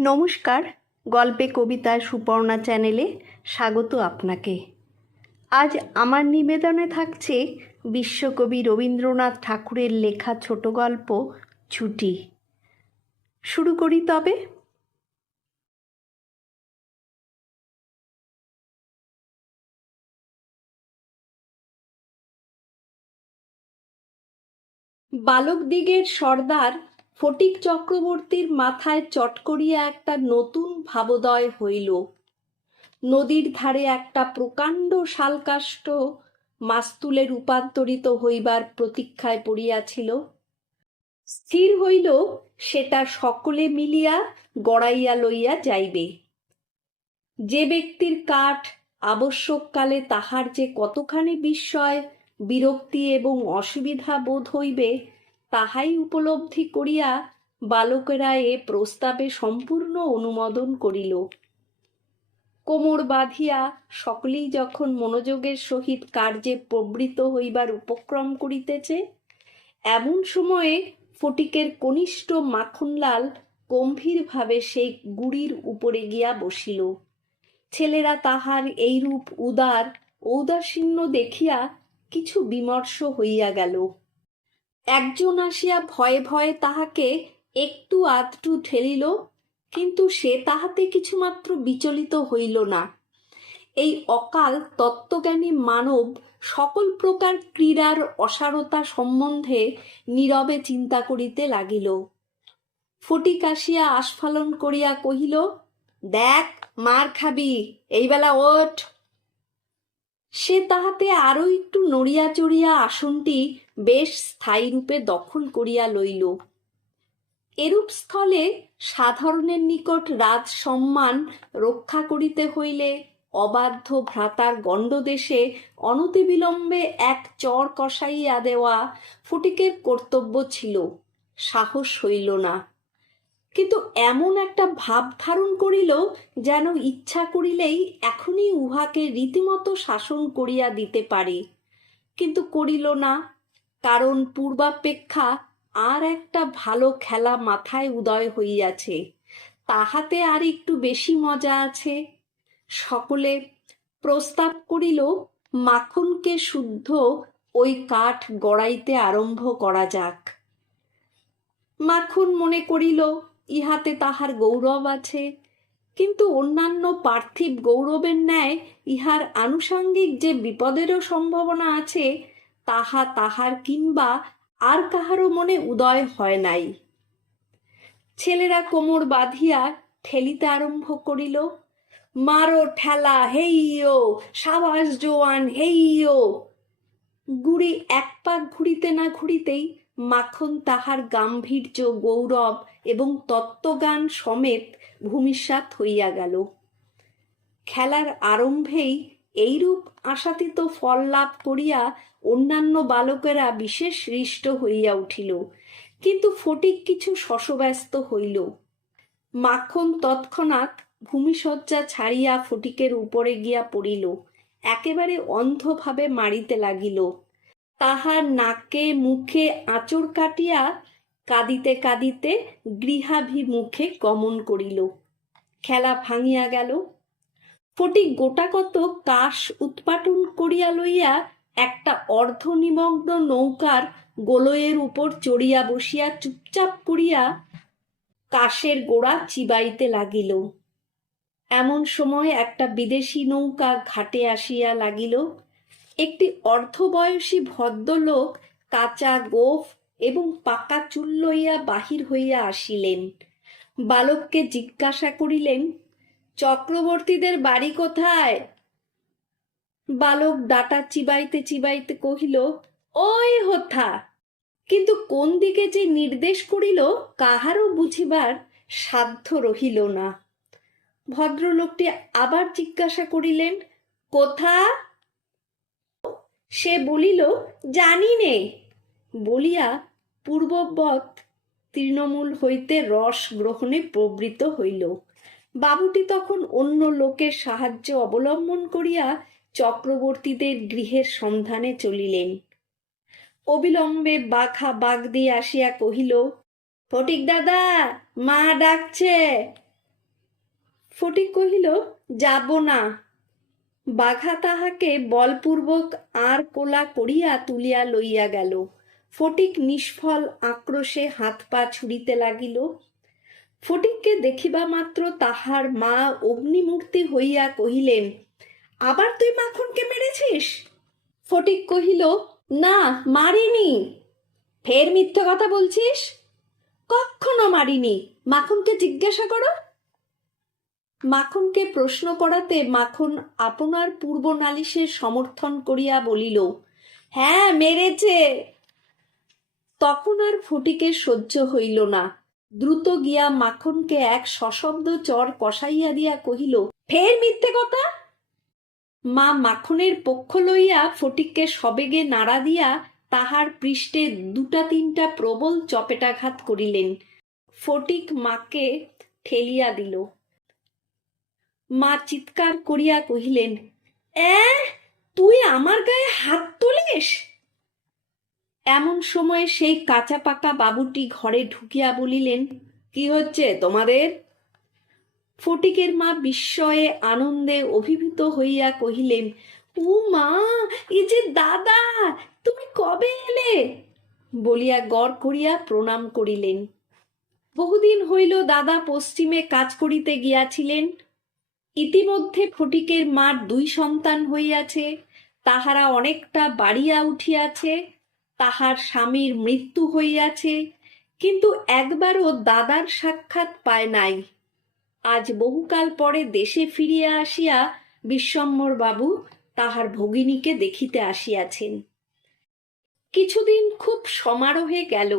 নমস্কার, গল্পে কবিতায় সুপর্ণা চ্যানেলে স্বাগত আপনাকে। আজ আমার নিবেদনে থাকছে বিশ্বকবি রবীন্দ্রনাথ ঠাকুরের লেখা ছোট গল্প ছুটি। শুরু করি তবে। বালকদিগের সর্দার ফটিক চক্রবর্তীর মাথায় চট করিয়া একটা নতুন ভাবোদয় হইল। নদীর ধারে একটা প্রকাণ্ড শালকাষ্ট মাস্তুলে রূপান্তরিত হইবার প্রতীক্ষায় পড়িয়াছিল। স্থির হইল, সেটা সকলে মিলিয়া গড়াইয়া লইয়া যাইবে। যে ব্যক্তির কাঠ আবশ্যককালে তাহার যে কতখানি বিস্ময়, বিরক্তি এবং অসুবিধা বোধ হইবে তাহাই উপলব্ধি করিয়া বালকেরা এ প্রস্তাবে সম্পূর্ণ অনুমোদন করিল। কোমর বাঁধিয়া সকলেই যখন মনোযোগের সহিত কার্যে প্রবৃত হইবার উপক্রম করিতেছে, এমন সময়ে ফটিকের কনিষ্ঠ মাখনলাল গম্ভীরভাবে সেই গুড়ির উপরে গিয়া বসিল। ছেলেরা তাহার এইরূপ উদার, ঔদাসীন্য দেখিয়া কিছু বিমর্ষ হইয়া গেল। একজন আসিয়া ভয়ে ভয়ে তাহাকে একটু আধটু ঠেলিল, কিন্তু সে তাহাতে কিছুমাত্র বিচলিত হইল না। এই অকাল তত্ত্বজ্ঞানী মানব সকল প্রকার ক্রীড়ার অসারতা সম্বন্ধে নীরবে চিন্তা করিতে লাগিল। ফটিক আসিয়া আস্ফালন করিয়া কহিল, দেখ, মার খাবি এইবেলা ওঠ। সে তাহাতে আরও একটু নড়িয়া চড়িয়া আসনটি বেশ স্থায়ী রূপে দখল করিয়া লইল। এরূপ স্থলে সাধারণের নিকট রাজ সম্মান রক্ষা করিতে হইলে অবাধ্য ভ্রাতার গণ্ডদেশে অনতিবিলম্বে এক চর কষাইয়া দেওয়া ফটিকের কর্তব্য ছিল, সাহস হইল না। কিন্তু এমন একটা ভাব ধারণ করিল যেন ইচ্ছা করিলেই এখনই উহাকে রীতিমতো শাসন করিয়া দিতে পারে, কিন্তু করিল না। কারণ পূর্বাপেক্ষা আর একটা ভালো খেলা মাথায় উদয় হইয়াছে। তাহাতে আর একটু বেশি মজা আছে। সকলে প্রস্তাব করিল, মাখনকে শুদ্ধ ওই কাঠ গড়াইতে আরম্ভ করা যাক। মাখন মনে করিল, ইহাতে তাহার গৌরব আছে। কিন্তু অন্যান্য পার্থিব গৌরবের ন্যায় ইহার আনুষাঙ্গিক যে বিপদেরও সম্ভাবনা আছে তাহা তাহার কিংবা আর কাহারও মনে উদয় হয় নাই। ছেলেরা কোমর বাঁধিয়া ঠেলিতে আরম্ভ করিল, মারো ঠেলা হেইও সাবাস জোয়ান হেইও গুড়ি এক পাক ঘুরিতে না ঘুরিতেই মাখন তাহার গাম্ভীর্য, গৌরব এবং তত্ত্বগান সমেত ভূমিসাৎ হইয়া গেল। খেলার আরম্ভেই এইরূপ আশাতীত ফল লাভ করিয়া অন্যান্য বালকেরা বিশেষ হৃষ্ট হইয়া উঠিল। কিন্তু ফটিক কিছু শশব্যস্ত হইল। মাখন তৎক্ষণাৎ ভূমিসজ্জা ছাড়িয়া ফটিকের উপরে গিয়া পড়িল। একেবারে অন্ধভাবে মারিতে লাগিল। তাহার নাকে মুখে আঁচড় কাটিয়া কাঁদিতে কাঁদিতে গৃহাভিমুখে গমন করিল। খেলা ভাঙিয়া গেল। ফটিক গোটাকত কাশ উৎপাটন করিয়া লইয়া একটা অর্ধনিমগ্ন নৌকার গোলয়ের উপর চড়িয়া বসিয়া চুপচাপ করিয়া কাশের গোড়া চিবাইতে লাগিল। এমন সময় একটা বিদেশি নৌকা ঘাটে আসিয়া লাগিল। একটি অর্ধবয়সী ভদ্রলোক কাঁচা গোফ এবং পাকা চুল লইয়া বাহির হইয়া আসিলেন। বালককে জিজ্ঞাসা করিলেন চক্রবর্তীদের বাড়ি কোথায়? বালক ডাটা চিবাইতে চিবাইতে কহিল, ওই হোথা কিন্তু কোন দিকে যে নির্দেশ করিল কাহারও বুঝিবার সাধ্য রহিল না। ভদ্রলোকটি আবার জিজ্ঞাসা করিলেন, কোথা? সে বলিল, জানি নে। বলিয়া পূর্ববৎ তৃণমূল হইতে রস গ্রহণে প্রবৃত হইল। বাবুটি তখন অন্য লোকের সাহায্য অবলম্বন করিয়া চক্রবর্তীদের গৃহের সন্ধানে চলিলেন। অবিলম্বে বাঘা বাঘ দিয়ে আসিয়া কহিল, ফটিক দাদা, মা ডাকছে। ফটিক কহিল, যাব না। বাঘা তাহাকে বলপূর্বক আর কোলা করিয়া তুলিয়া লইয়া গেল। ফটিক নিষ্ফল আক্রোশে হাত পা ছুড়িতে লাগিল। ফটিককে দেখিবা মাত্র তাহার মা অগ্নিমূর্তি হইয়া কহিলেন, আবার তুই মাখনকে মেরেছিস? ফটিক কহিল, না, মারিনি। ফের মিথ্যে কথা বলছিস? কখনো মারিনি। মাখনকে জিজ্ঞাসা করো। মাখনকে প্রশ্ন করাতে মাখন আপনার পূর্ব নালিশের সমর্থন করিয়া বলিল হ্যাঁ মেরেছে। তখন আর ফটিকের সহ্য হইল না। দ্রুত গিয়া মাখনকে এক সশব্দ চর কষাইয়া দিয়া কহিল, ফের মিথ্যে কথা? মা মাখনের পক্ষ লইয়া ফটিককে সবেগে নাড়া দিয়া তাহার পৃষ্ঠে দুটা তিনটা প্রবল চপেটাঘাত করিলেন। ফটিক মাকে ঠেলিয়া দিল। মা চিৎকার করিয়া কহিলেন এ তুই আমার গায়ে হাত তুলিস? এমন সময় সেই কাঁচা পাকা বাবুটি ঘরে ঢুকিয়া বলিলেন, কি হচ্ছে তোমাদের? ফটিকের মা বিস্ময়ে আনন্দে অভিভূত হইয়া কহিলেন, ও মা এই যে দাদা, তুমি কবে এলে? বলিয়া গড় করিয়া প্রণাম করিলেন। বহুদিন হইল দাদা পশ্চিমে কাজ করিতে গিয়াছিলেন। ইতিমধ্যে ফটিকের মার দুই সন্তান হইয়াছে, তাহারা অনেকটা বাড়িয়া উঠিয়াছে। তাহার স্বামীর মৃত্যু হইয়াছে, কিন্তু একবারও দাদার সাক্ষাৎ পায় নাই। আজ বহুকাল পরে দেশে ফিরিয়া আসিয়া বিশ্বম্বর বাবু তাহার ভগিনীকে দেখিতে আসিয়াছেন। কিছুদিন খুব সমারোহে গেল।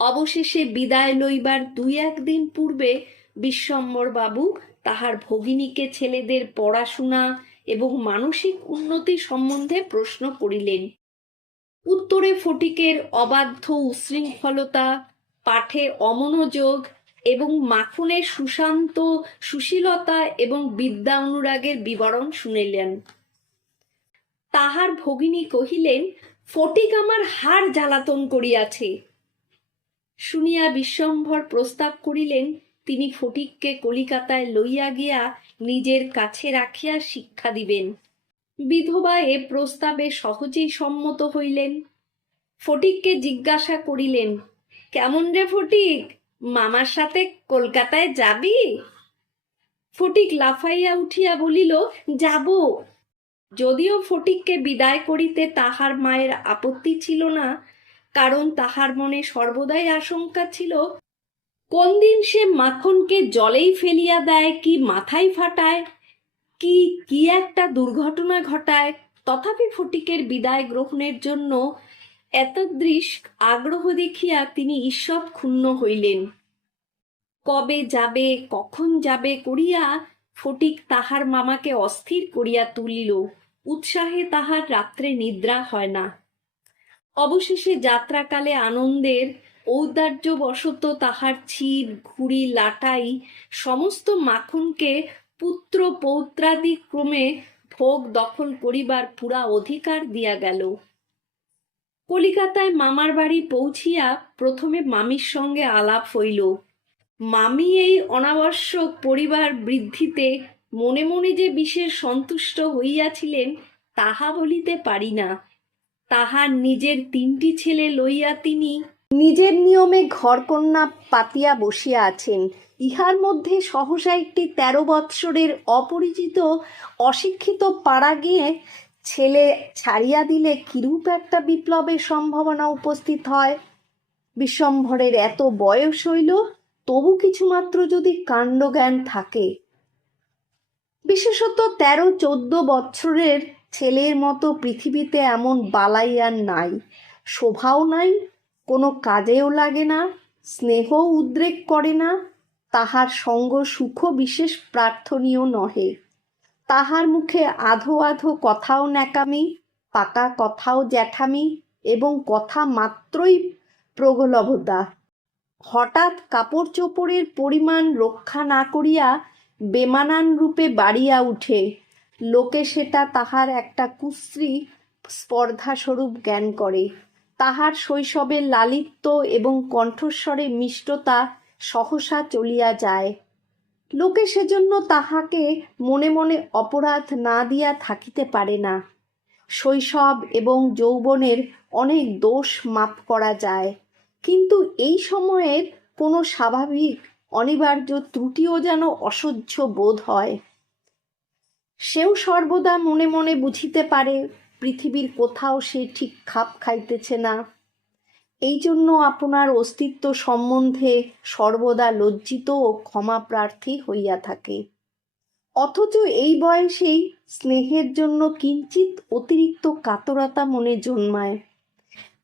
অবশেষে বিদায় লইবার দুই একদিন পূর্বে বিশ্বম্বর বাবু তাহার ভগিনীকে ছেলেদের পড়াশোনা এবং মানসিক উন্নতি সম্বন্ধে প্রশ্ন করিলেন। উত্তরে ফটিকের অবাধ্য উশৃঙ্খলতা, পাঠে অমনোযোগ এবং মাখনের সুশান্ত সুশীলতা এবং বিদ্যা অনুরাগের বিবরণ শুনিলেন। তাহার ভগিনী কহিলেন, ফটিক আমার হার জ্বালাতন করিয়াছে। শুনিয়া বিশ্বম্ভর প্রস্তাব করিলেন, তিনি ফটিককে কলিকাতায় লইয়া গিয়া নিজের কাছে রাখিয়া শিক্ষা দিবেন। বিধবা এ প্রস্তাবে সহজেই সম্মত হইলেন। ফটিককে জিজ্ঞাসা করিলেন, কেমন রে ফটিক? মামার সাথে কলকাতায় যাবি? ফটিক লাফাইয়া উঠিয়া বলিল, যাব। যদিও ফটিককে বিদায় করিতে তাহার মায়ের আপত্তি ছিল না, কারণ তাহার মনে সর্বদাই আশঙ্কা ছিল কোন দিন সে মাখনকে জলেই ফেলিয়া দেয় কি মাথায় ফাটায় কি কি একটা দুর্ঘটনা ঘটায়? তথাপি ফটিকের বিদায় গ্রহণের জন্য এতদৃশ আগ্রহ দেখিয়া তিনি ঈষৎ ক্ষুণ্ণ হইলেন। কবে যাবে, কখন যাবে করিয়া ফটিক তাহার মামাকে অস্থির করিয়া তুলিল। উৎসাহে তাহার রাত্রে নিদ্রা হয় না। অবশেষে যাত্রাকালে আনন্দের ঔদার্যবশত তাহার ছিপ, ঘুড়ি, লাটাই, সমস্ত মাখনকে পুত্র পৌত্রাদি ক্রমে ভোগ দখল করিবার পুরা অধিকার দিয়া গেল। কলিকাতায় মামার বাড়ি পৌঁছিয়া প্রথমে মামির সঙ্গে আলাপ হইল। মামি এই অনাবশ্যক পরিবার বৃদ্ধিতে মনে মনে যে বিশেষ সন্তুষ্ট হইয়াছিলেন, তাহা বলিতে পারি না। তাহার নিজের তিনটি ছেলে লইয়া তিনি নিজের নিয়মে ঘরকন্যা পাতিয়া বসিয়া আছেন। ইহার মধ্যে সহসা একটি তেরো বৎসরের অপরিচিত অশিক্ষিত পাড়া গিয়ে ছেলে ছাড়িয়া দিলে কিরূপ একটা বিপ্লবের সম্ভাবনা উপস্থিত হয়? বিশ্বম্ভরের এত বয়স হইল, তবু কিছুমাত্র যদি কাণ্ডজ্ঞান থাকে। বিশেষত তেরো চোদ্দ বৎসরের ছেলের মতো পৃথিবীতে এমন বালাই আর নাই। শোভাও নাই, কোনো কাজেও লাগে না স্নেহ উদ্রেক করে না তাহার সঙ্গ সুখ বিশেষ প্রার্থনীয় নহে। তাহার মুখে আধো আধো কথাও ন্যাকামি, পাকা কথাও জ্যাঠামি এবং কথা মাত্রই প্রগলভতা হঠাৎ কাপড় চোপড়ের পরিমাণ রক্ষা না করিয়া বেমানান রূপে বাড়িয়া উঠে। লোকে সেটা তাহার একটা কুশ্রী স্পর্ধাস্বরূপ জ্ঞান করে। তাহার শৈশবের লালিত্য এবং কণ্ঠস্বরে মিষ্টতা সহসা চলিয়া যায়। লোকে সেজন্য তাহাকে মনে মনে অপরাধ না দিয়া থাকিতে পারে না। শৈশব এবং যৌবনের অনেক দোষ মাপ করা যায়। কিন্তু এই সময়ের কোনো স্বাভাবিক, অনিবার্য ত্রুটিও যেন অসহ্য বোধ হয়। সেও সর্বদা মনে মনে বুঝিতে পারে, পৃথিবীর কোথাও সে ঠিক খাপ খাইতেছে না। এই জন্য আপনার অস্তিত্ব সম্বন্ধে সর্বদা লজ্জিত ও ক্ষমা প্রার্থী হইয়া থাকে। অথচ এই বয়সেই স্নেহের জন্য কিঞ্চিত অতিরিক্ত কাতরতা মনে জন্মায়।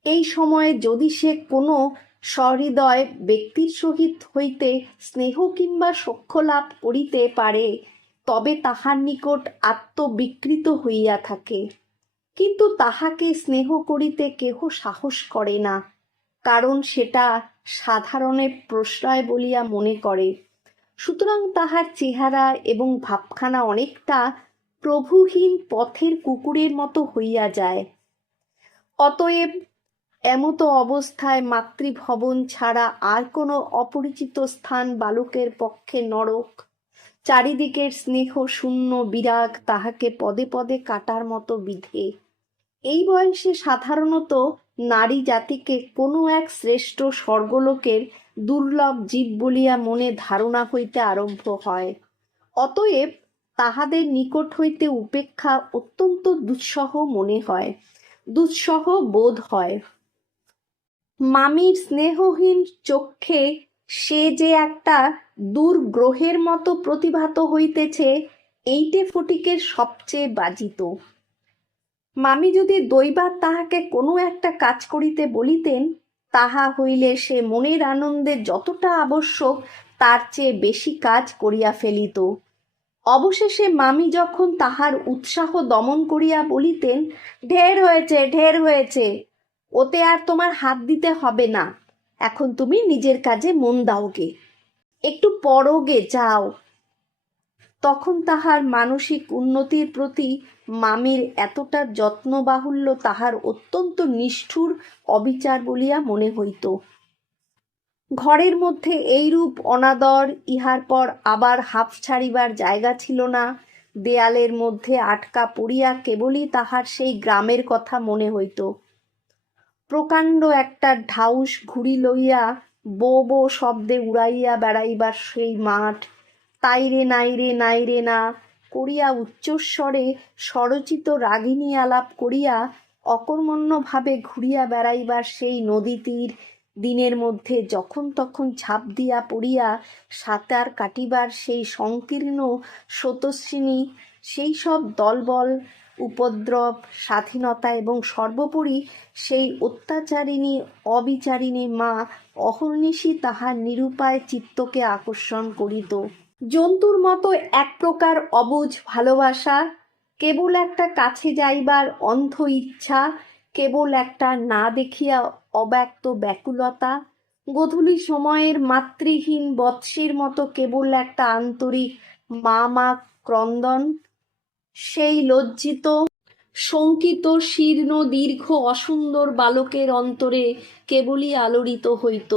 এই সময়ে যদি সে কোনো সহৃদয় ব্যক্তির সহিত হইতে স্নেহ কিংবা সখ্য লাভ করিতে পারে, তবে তাহার নিকট আত্মবিকৃত হইয়া থাকে। কিন্তু তাহাকে স্নেহ করিতে কেহ সাহস করে না। কারণ সেটা সাধারণের প্রশ্রয় বলিয়া মনে করে। সুতরাং তাহার চেহারা এবং ভাবখানা অনেকটা প্রভুহীন পথের কুকুরের মতো হইয়া যায়। অতএব এমতো অবস্থায় মাতৃভবন ছাড়া আর কোনো অপরিচিত স্থান বালকের পক্ষে নরক। চারিদিকের স্নেহ, শূন্য, বিরাগ তাহাকে পদে পদে কাটার মতো বিধে। এই বয়সে সাধারণত নারী জাতিকে কোনো এক শ্রেষ্ঠ স্বর্গলোকের দুর্লভ জীব বলিয়া মনে ধারণা হইতে আরম্ভ হয়। অতএব তাহাদের নিকট হইতে উপেক্ষা অত্যন্ত দুঃসহ মনে হয়, দুঃসহ বোধ হয়। মামির স্নেহহীন চক্ষে সে যে একটা দূর গ্রহের মতো প্রতিভাত হইতেছে, এইটে ফটিকের সবচেয়ে বাজিত। মামি যদি দৈবার তাহাকে কোনো একটা কাজ করিতে বলিতেন, তাহা হইলে সে মনের আনন্দে যতটা আবশ্যক, তার চেয়ে বেশি কাজ করিয়া ফেলিত। অবশেষে মামি যখন তাহার উৎসাহ দমন করিয়া বলিতেন, ঢের হয়েছে ঢের হয়েছে, ওতে আর তোমার হাত দিতে হবে না, এখন তুমি নিজের কাজে মন দাওগে, একটু পরোগে যাও। তখন তাহার মানসিক উন্নতির প্রতি মামির এতটা যত্ন বাহুল্য তাহার অত্যন্ত নিষ্ঠুর অবিচার বলিয়া মনে হইত। ঘরের মধ্যে এইরূপ অনাদর, ইহার পর আবার হাফ ছাড়িবার জায়গা ছিল না। দেয়ালের মধ্যে আটকা পড়িয়া কেবলই তাহার সেই গ্রামের কথা মনে হইত। প্রকাণ্ড একটা ঢাউস ঘুড়ি লইয়া বো বো শব্দে উড়াইয়া বেড়াইবার সেই মাঠ। তাইরে নাইরে নাইরে না করিয়া উচ্চস্বরে স্বরচিত রাগিনী আলাপ করিয়া অকর্মণ্যভাবে ঘুরিয়া বেড়াইবার সেই নদী তীর দিনের মধ্যে যখন তখন ঝাঁপ দিয়া পড়িয়া সাঁতার কাটিবার সেই সংকীর্ণ স্রোতস্বিনী, সেই সব দলবল, উপদ্রব, স্বাধীনতা এবং সর্বোপরি সেই অত্যাচারিণী, অবিচারিণী মা অহর্নিশি তাহার নিরুপায় চিত্তকে আকর্ষণ করিত। জন্তুর মতো এক প্রকার অবুঝ ভালোবাসা, কেবল একটা কাছে যাইবার অন্ধ ইচ্ছা, কেবল একটা না দেখিয়া অব্যক্ত ব্যাকুলতা। গোধূলি সময়ের মাতৃহীন বৎসের মতো কেবল একটা আন্তরিক মা মা ক্রন্দন। সেই লজ্জিত, শঙ্কিত, শীর্ণ, দীর্ঘ, অসুন্দর বালকের অন্তরে কেবলই আলোড়িত হইত।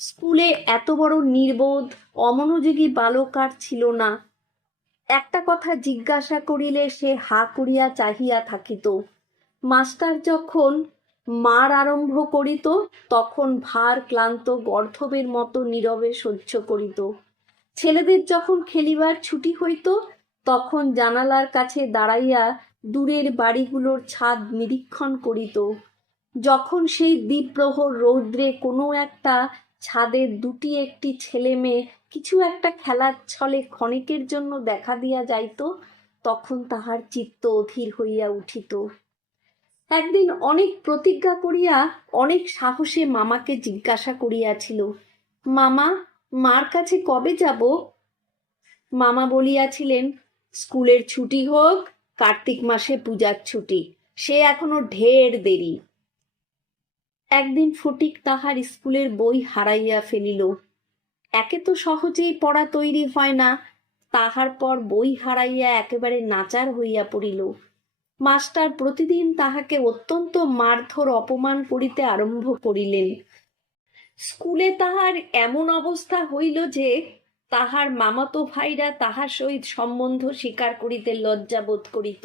স্কুলে এত বড় নির্বোধ, অমনোযোগী বালক আর ছিল না। একটা কথা জিজ্ঞাসা করিলে সে হা করিয়া চাহিয়া থাকিত। মাস্টার যখন মার আরম্ভ করিত, তখন ভার ক্লান্ত গর্ধবের মতো নীরবে সহ্য করিত। ছেলেদের যখন খেলিবার ছুটি হইত, তখন জানালার কাছে দাঁড়াইয়া দূরের বাড়িগুলোর ছাদ নিরীক্ষণ করিত। যখন সেই দ্বীপ্রহর রৌদ্রে কোনো একটা ছাদের দুটি একটি ছেলে মেয়ে কিছু একটা খেলার ছলে ক্ষণিকের জন্য দেখা দিয়া যাইত, তখন তাহার চিত্ত অধীর হইয়া উঠিত। একদিন অনেক প্রতিজ্ঞা করিয়া অনেক সাহসে মামাকে জিজ্ঞাসা করিয়াছিল, মামা, মার কাছে কবে যাব? মামা বলিয়াছিলেন, স্কুলের ছুটি হোক, কার্তিক মাসে পূজার ছুটি, সে এখনও ঢের দেরি। একদিন ফটিক তাহার স্কুলের বই হারাইয়া ফেলিল। একে তো সহজেই পড়া তৈরি হয় না, তাহার পর বই হারাইয়া একেবারে নাচার হইয়া পড়িল। মাস্টার প্রতিদিন তাহাকে অত্যন্ত মারধর অপমান করিতে আরম্ভ করিলেন। স্কুলে তাহার এমন অবস্থা হইল যে, তাহার মামাতো ভাইরা তাহার সহিত সম্বন্ধ স্বীকার করিতে লজ্জা বোধ করিত।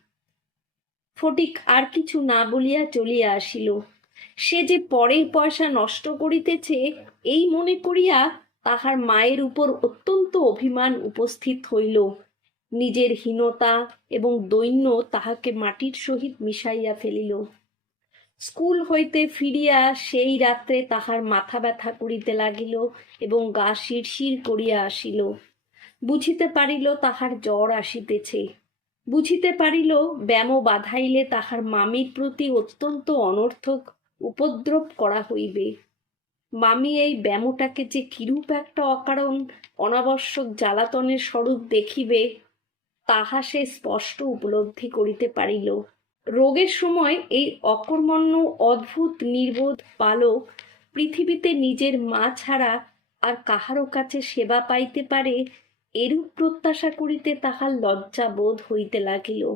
ফটিক আর কিছু না বলিয়া চলিয়া আসিল। সে যে পরের পয়সা নষ্ট করিতেছে, এই মনে করিয়া তাহার মায়ের উপর অত্যন্ত অভিমান উপস্থিত হইল। নিজের হীনতা এবং দৈন্য তাহাকে মাটির সহিত মিশাইয়া ফেলিল। স্কুল হইতে ফিরিয়া সেই রাত্রে তাহার মাথা ব্যথা করিতে লাগিল এবং গা শিরশির করিয়া আসিল। বুঝিতে পারিল তাহার জ্বর আসিতেছে। বুঝিতে পারিল, ব্যামো বাধাইলে তাহার মামির প্রতি অত্যন্ত অনর্থক উপদ্রব করা হইবে। মামি এই ব্যামোটাকে যে কিরূপ একটা অকারণ, অনাবশ্যক জ্বালাতনের স্বরূপ দেখিবে, তাহা সে স্পষ্ট উপলব্ধি করিতে পারিল। রোগের সময় এই অকর্মণ্য, অদ্ভুত, নির্বোধ বালক পৃথিবীতে নিজের মা ছাড়া আর কাহারও কাছে সেবা পাইতে পারে এরূপ প্রত্যাশা করিতে তাহার লজ্জা বোধ হইতে লাগিল।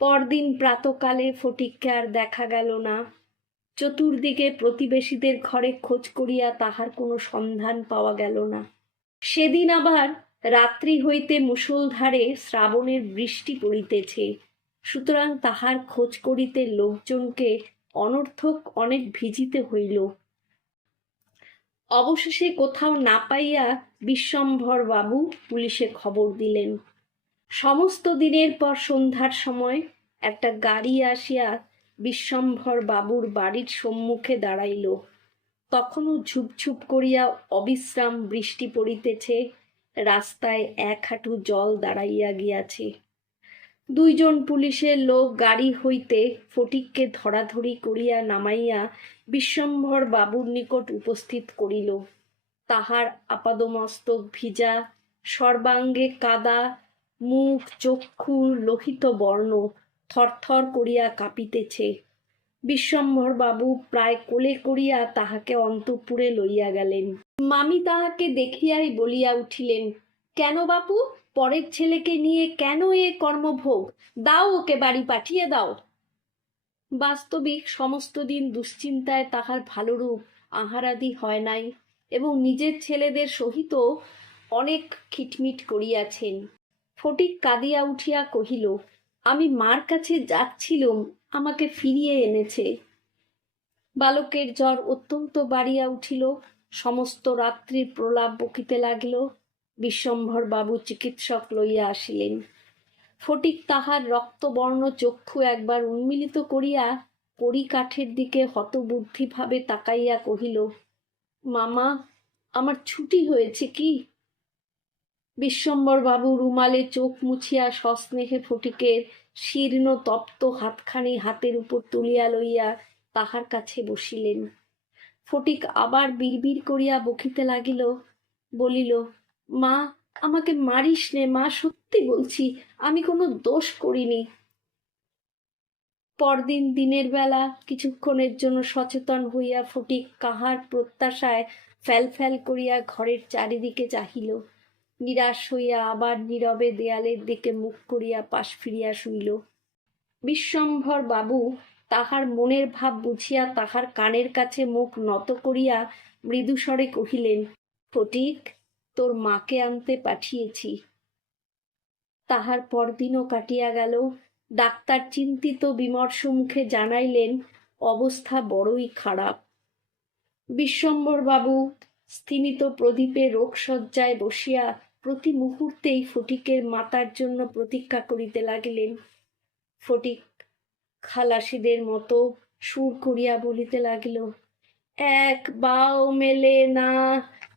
পরদিন প্রাতকালে ফটিককে আর দেখা গেল না। চতুর্দিকে প্রতিবেশীদের ঘরে খোঁজ করিয়া তাহার কোনো সন্ধান পাওয়া গেল না। সেদিন আবার রাত্রি হইতে মুষলধারে শ্রাবণের বৃষ্টি পড়িতেছে। সুতরাং তাহার খোঁজ করিতে লোকজনকে অনর্থক অনেক ভিজিতে হইল। অবশেষে কোথাও না পাইয়া বিশ্বম্ভর বাবু পুলিশে খবর দিলেন। সমস্ত দিনের পর সন্ধ্যার সময় একটা গাড়ি আসিয়া বিশ্বম্ভর বাবুর বাড়ির সম্মুখে দাঁড়াইল। তখনও ঝুপঝুপ করিয়া অবিশ্রাম বৃষ্টি পড়িতেছে, রাস্তায় এক হাঁটু জল দাঁড়াইয়া গিয়াছে। দুইজন পুলিশের লোক গাড়ি হইতে ফটিককে ধরাধরি করিয়া নামাইয়া বিশ্বম্ভর বাবুর নিকট উপস্থিত করিল। তাহার আপাদমস্তক ভিজা, সর্বাঙ্গে কাদা, মুখ, চক্ষু, লোহিত বর্ণ থরথর করিয়া কাঁপিতেছে। বিশ্বম্ভর বাবু প্রায় কোলে করিয়া তাহাকে অন্তপুরে লইয়া গেলেন। মামি তাহাকে দেখিয়াই বলিয়া উঠিলেন, কেন বাপু? পরের ছেলেকে নিয়ে কেন এ কর্মভোগ? দাও ওকে বাড়ি পাঠিয়ে দাও। বাস্তবিক সমস্ত দিন দুশ্চিন্তায় তাহার ভালো রূপ আহারাদি হয় নাই এবং নিজের ছেলেদের সহিত অনেক খিটমিট করিয়াছেন। ফটিক কাঁদিয়া উঠিয়া কহিল, আমি মার কাছে যাচ্ছিলুম, আমাকে ফিরিয়ে এনেছে। বালকের জ্বর অত্যন্ত বাড়িয়া উঠিল, সমস্ত রাত্রির প্রলাপ বকিতে লাগিল। বিশ্বম্ভর বাবু চিকিৎসক লইয়া আসিলেন। ফটিক তাহার রক্তবর্ণ চক্ষু একবার উন্মিলিত করিয়া পরিকাঠের দিকে হতবুদ্ধিভাবে তাকাইয়া কহিল, মামা, আমার ছুটি হয়েছে কি? বিশ্বম্বর বাবু রুমালে চোখ মুছিয়া সস্নেহে ফটিকের শীর্ণ তপ্ত হাতখানি হাতের উপর তুলিয়া লইয়া তাহার কাছে বসিলেন। ফটিক আবার বিড়বিড় করিয়া বকিতে লাগিল, বলিল মা, আমাকে মারিস নে মা, সত্যি বলছি, আমি কোনো দোষ করিনি। পরদিন দিনের বেলা কিছুক্ষণের জন্য সচেতন হইয়া ফটিক কাহার প্রত্যাশায় ফ্যাল ফ্যাল করিয়া ঘরের চারিদিকে চাহিল। নিরাশ হইয়া আবার নীরবে দেয়ালের দিকে মুখ করিয়া পাশ ফিরিয়া শুইল। বিশ্বম্ভর বাবু তাহার মনের ভাব বুঝিয়া তাহার কানের কাছে মুখ নত করিয়া মৃদুস্বরে কহিলেন, ফটিক তোর মাকে আনতে পাঠিয়েছি। তাহার পরদিনও কাটিয়া গেল। ডাক্তার চিন্তিত বিমর্ষ মুখে জানাইলেন, অবস্থা বড়ই খারাপ। বিশ্বম্বর বাবু স্থিমিত প্রদীপে রোগসজ্জায় বসিয়া প্রতি মুহূর্তেই ফটিকের মাতার জন্য প্রতীক্ষা করিতে লাগিলেন। ফটিক খালাসিদের মতো সুর করিয়া বলিতে লাগিল, এক বাও মেলে না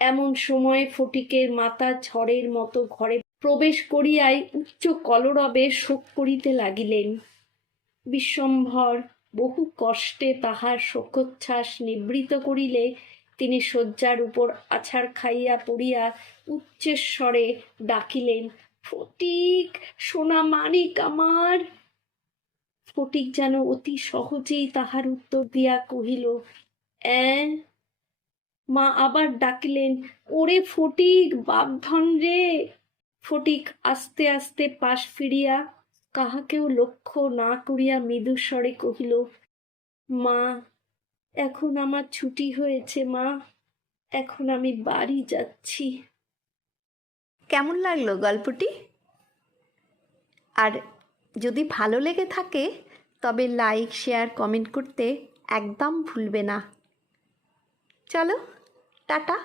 এমন সময় ফটিকের মাতা ঝড়ের মতো ঘরে প্রবেশ করিয়াই উচ্চ কলরবে শোক করিতে লাগিলেন। বিশ্বম্ভর বহু কষ্টে তাহার শোকোচ্ছ্বাস নিবৃত করিলে তিনি শয্যার উপর আছাড় খাইয়া পড়িয়া উচ্চস্বরে ডাকিলেন, ফটিক, সোনা মানিক আমার! ফটিক যেন অতি সহজেই তাহার উত্তর দিয়া কহিল, অ্যাঁ মা আবার ডাকিলেন, ওরে ফটিক বাপধন রে ফটিক আস্তে আস্তে পাশ ফিরিয়া কাহাকেও লক্ষ্য না করিয়া মৃদুস্বরে কহিল, মা, এখন আমার ছুটি হয়েছে মা, এখন আমি বাড়ি যাচ্ছি। কেমন লাগল গল্পটি? আর যদি ভালো লেগে থাকে, তবে লাইক, শেয়ার, কমেন্ট করতে একদম ভুলবে না। চলো টাটা